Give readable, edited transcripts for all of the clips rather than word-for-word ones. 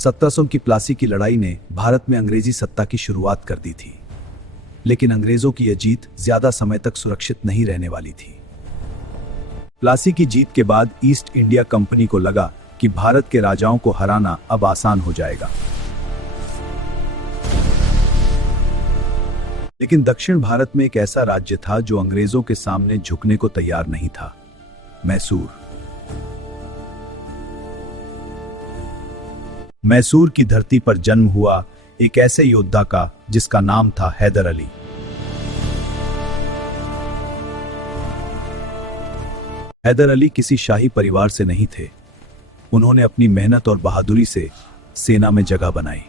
1700 की प्लासी की लड़ाई ने भारत में अंग्रेजी सत्ता की शुरुआत कर दी थी, लेकिन अंग्रेजों की यह जीत ज्यादा समय तक सुरक्षित नहीं रहने वाली थी। प्लासी की जीत के बाद ईस्ट इंडिया कंपनी को लगा कि भारत के राजाओं को हराना अब आसान हो जाएगा। लेकिन दक्षिण भारत में एक ऐसा राज्य था जो अंग्रेजों के सामने झुकने को तैयार नहीं था, मैसूर। मैसूर की धरती पर जन्म हुआ एक ऐसे योद्धा का जिसका नाम था हैदर अली। हैदर अली किसी शाही परिवार से नहीं थे। उन्होंने अपनी मेहनत और बहादुरी से सेना में जगह बनाई।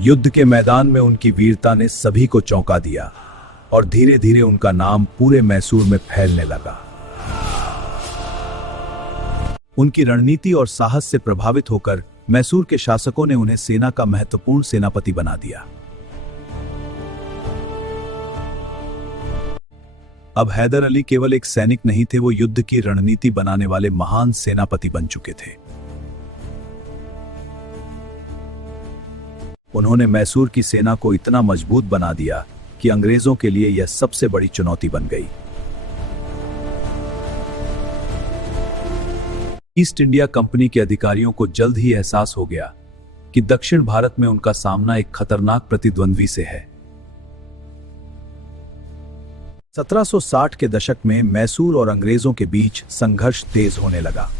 युद्ध के मैदान में उनकी वीरता ने सभी को चौंका दिया और धीरे धीरे उनका नाम पूरे मैसूर में फैलने लगा। उनकी रणनीति और साहस से प्रभावित होकर मैसूर के शासकों ने उन्हें सेना का महत्वपूर्ण सेनापति बना दिया। अब हैदर अली केवल एक सैनिक नहीं थे, वो युद्ध की रणनीति बनाने वाले महान सेनापति बन चुके थे। उन्होंने मैसूर की सेना को इतना मजबूत बना दिया कि अंग्रेजों के लिए यह सबसे बड़ी चुनौती बन गई। ईस्ट इंडिया कंपनी के अधिकारियों को जल्द ही एहसास हो गया कि दक्षिण भारत में उनका सामना एक खतरनाक प्रतिद्वंद्वी से है। 1760 के दशक में मैसूर और अंग्रेजों के बीच संघर्ष तेज होने लगा।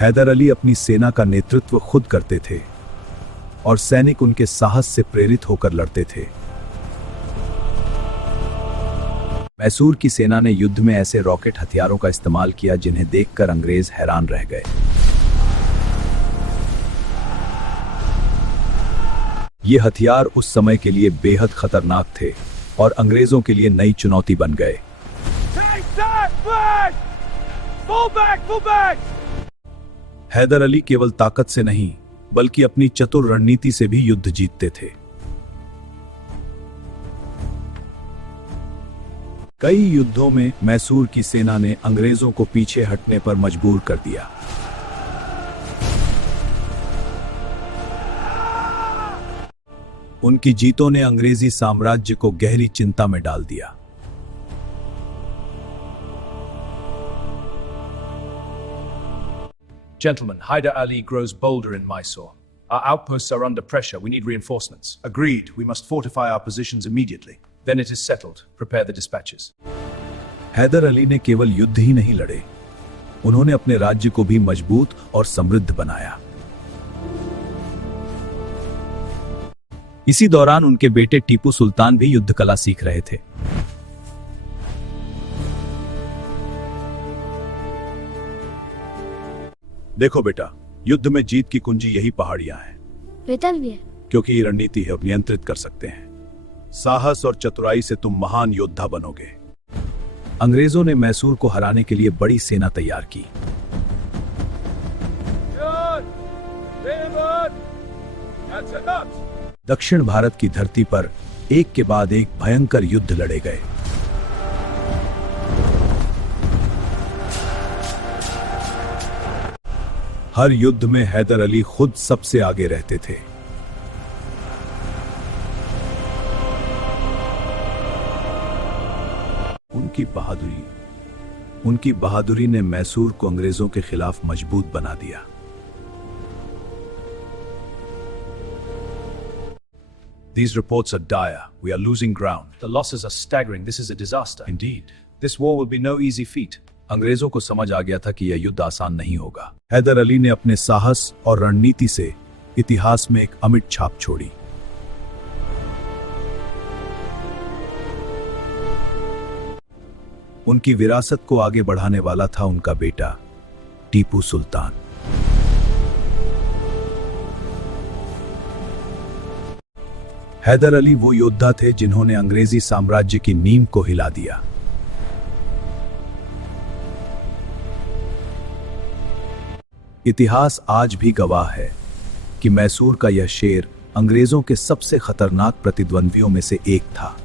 हैदर अली अपनी सेना का नेतृत्व खुद करते थे और सैनिक उनके साहस से प्रेरित होकर लड़ते थे। मैसूर की सेना ने युद्ध में ऐसे रॉकेट हथियारों का इस्तेमाल किया जिन्हें देखकर अंग्रेज हैरान रह गए। ये हथियार उस समय के लिए बेहद खतरनाक थे और अंग्रेजों के लिए नई चुनौती बन गए। हैदर अली केवल ताकत से नहीं बल्कि अपनी चतुर रणनीति से भी युद्ध जीतते थे। कई युद्धों में मैसूर की सेना ने अंग्रेजों को पीछे हटने पर मजबूर कर दिया। उनकी जीतों ने अंग्रेजी साम्राज्य को गहरी चिंता में डाल दिया। Gentlemen, Hyder Ali grows bolder in Mysore. Our outposts are under pressure. We need reinforcements. Agreed. We must fortify our positions immediately. Then it is settled. Prepare the dispatches. Haider Ali ने केवल युद्ध ही नहीं लड़े, उन्होंने अपने राज्य को भी मजबूत और समृद्ध बनाया। इसी दौरान उनके बेटे टीपू सुल्तान भी युद्ध कला सीख रहे थे। देखो बेटा, युद्ध में जीत की कुंजी यही पहाड़ियां हैं। वेतन भी है। क्योंकि ये रणनीति है, नियंत्रित कर सकते हैं। साहस और चतुराई से तुम महान योद्धा बनोगे। अंग्रेजों ने मैसूर को हराने के लिए बड़ी सेना तैयार की। दक्षिण भारत की धरती पर एक के बाद एक भयंकर युद्ध लड़े गए। हर युद्ध में हैदर अली खुद सबसे आगे रहते थे। उनकी बहादुरी ने मैसूर को अंग्रेजों के खिलाफ मजबूत बना दिया। These reports are dire. We are losing ground. The losses are staggering. This is a disaster. Indeed. This war will be no easy feat. अंग्रेजों को समझ आ गया था कि यह युद्ध आसान नहीं होगा। हैदर अली ने अपने साहस और रणनीति से इतिहास में एक अमिट छाप छोड़ी। उनकी विरासत को आगे बढ़ाने वाला था उनका बेटा टीपू सुल्तान। हैदर अली वो योद्धा थे जिन्होंने अंग्रेजी साम्राज्य की नींव को हिला दिया। इतिहास आज भी गवाह है कि मैसूर का यह शेर अंग्रेजों के सबसे खतरनाक प्रतिद्वंद्वियों में से एक था।